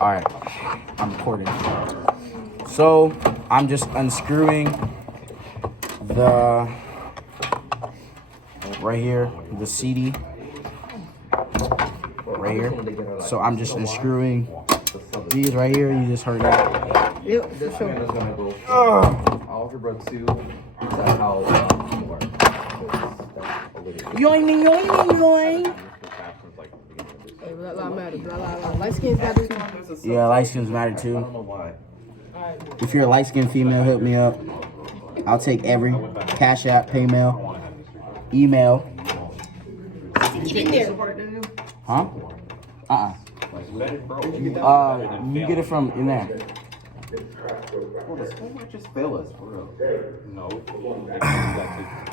Alright, I'm recording. So, I'm just unscrewing the, right here, the CD. Right here. So, I'm just unscrewing these right here. You just heard that. Yep, This sure. man is gonna go for Algebra 2. That's how Yoing. Hey, blah, blah, matter. Blah, blah, blah. Light skins matter too. Yeah, light skins matter I too. don't know why. If you're a light skinned female, hit me up. I'll take every Cash App, PayMail, email. Get in there. Huh? You get it from in there. Well, the school might just fail us, for real. No.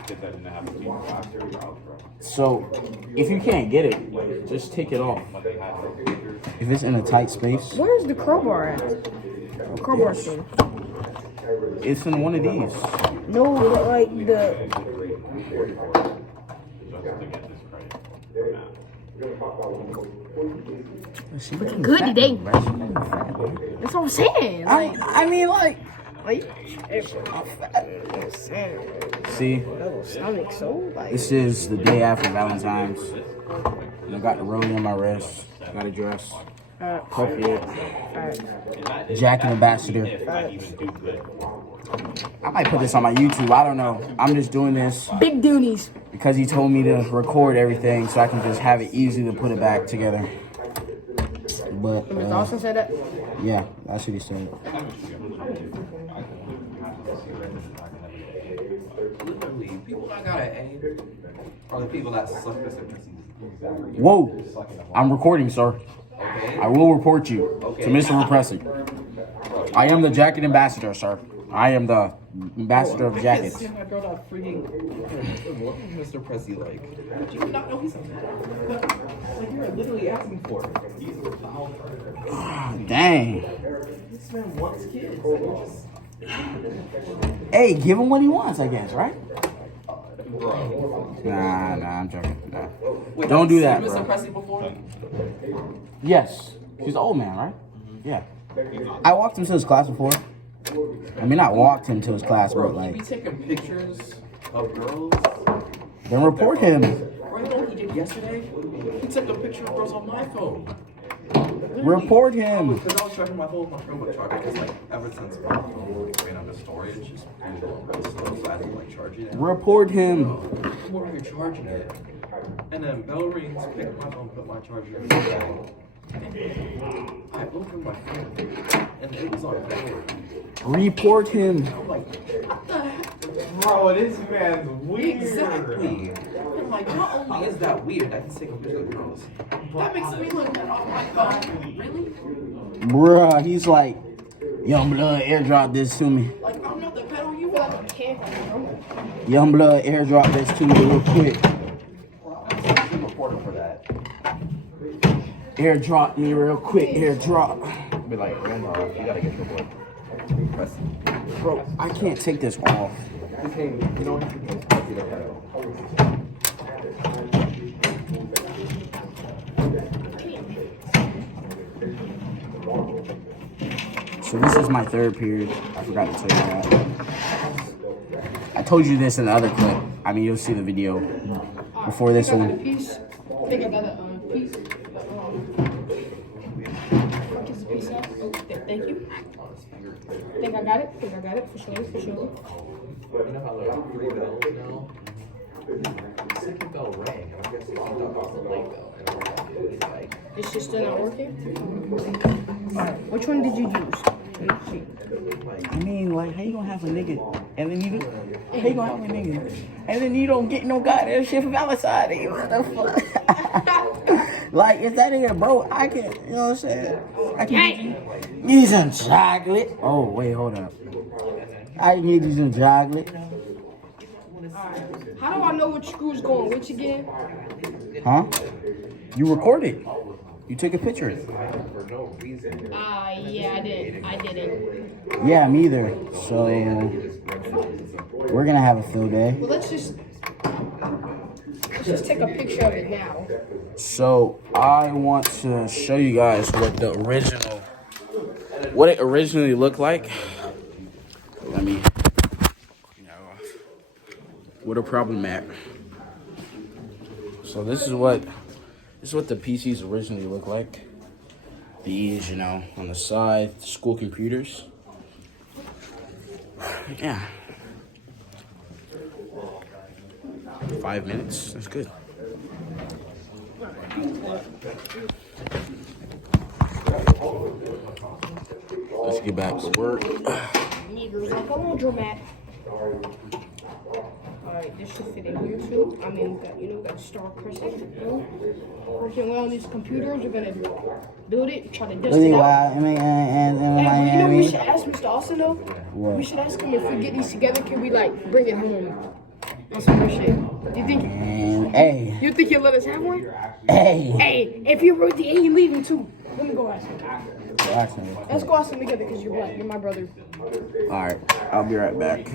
Get that in the habit. So, if you can't get it, just take it off. If it's in a tight space, Where's the crowbar at? The crowbar thing. it's in one of these. No, like the. Good today. That's what I'm saying. Like, I mean, like, see, stomach so like. this is the day after Valentine's. I got the rollie on my wrist. Got a dress. Appropriate. Jacket Ambassador. I might put this on my YouTube. I don't know. I'm just doing this Big Doonies. because he told me to record everything so I can just have it easy to put it back together. But Mr. Dawson said that. yeah, that's what he said. Literally, people that got an A are the people that suck this at Whoa, I'm recording, sir. Okay? I will report you to Mr. Repressing. I am the jacket ambassador, sir. I am the ambassador of jackets. I girl that freaking. What is Mr. Pressy like? Do you not know he's a man? Like, you're literally asking for it. He's a foul. Dang. This man wants kids. And you're just. Hey, give him what he wants, I guess, right? Bro. Nah, I'm joking. Nah. Wait, Don't do have that, you seen bro. Mr. Pressy before? Yes. She's an old man, right? Yeah. I walked him to his class before. I mean, not walked him to his class, Bro, but he be like, taking pictures of girls. then report him. Bro, you know what he did yesterday? He took a picture of girls on my phone. Report him. Because I was charging my phone with my charger. Because, like, ever since my phone ran out of storage, it's just been real slow, so I had to, like, charge it. Report him. What were you charging it? And then bell rings, pick up my phone, put my charger in the bag. I opened my phone, and it was on battery. Report him. I'm like, what the heck? Bro, this man's weird. Exactly. I'm like, not only is that weird, I can take a picture of girls. That makes me look bad on my phone. Really? Bruh, he's like, Young Blood, airdrop this to me. Like, I'm not the pedal you want. Young Blood, airdrop this to me real quick. I'm a reporter for that. Airdrop me real quick, airdrop. Be like, Grandma, you gotta get your boy. Press. Bro, I can't take this off. His name, you know what his name is? Pressy the pedal. So this is my third period. I forgot to tell you that. I told you this in the other clip. I mean, you'll see the video before this I got a one. piece. I think I got a piece. Kiss a piece out. Oh, thank you. Think I got it. Think I got it for sure. For sure. You know how there are 3 bells now? The second bell rang, and I'm guessing he thought it was the late bell. And I'm like, It's just still not working. Alright, which one did you use? Let's see. I mean, like, how you gonna have a nigga and then you how you gonna have a nigga and then you don't get no goddamn shit from Valentine's Day? What the fuck? Like, if that nigga broke, I can, you know what I'm saying? I can give you some chocolate. Oh, wait, hold up. I can give you some chocolate. How do I know which screw's going which again? Huh? You recorded. You took a picture. Yeah, I didn't. Yeah, me either. So, we're gonna have a field day. Well, let's just take a picture of it now. So, I want to show you guys what the original what it originally looked like. Let me. What a problem at. So this is what the PCs originally look like. These, you know, on the side, school computers. Yeah. 5 minutes. That's good. Let's get back to work. Negroes like a laundromat. Alright, this should fit in here too. I mean, got star crescent. Working well on these computers, we're gonna build it, try to dust it out. Hey, we should ask Mr. Austin though. What? We should ask him if we get these together, can we like bring it home on some more shit? You think? Hey. You think he'll let us have one? Hey. Hey, if you wrote the A, you leaving too. Let me go ask him. Let's go ask him together because you're black. You're my brother. All right, I'll be right back.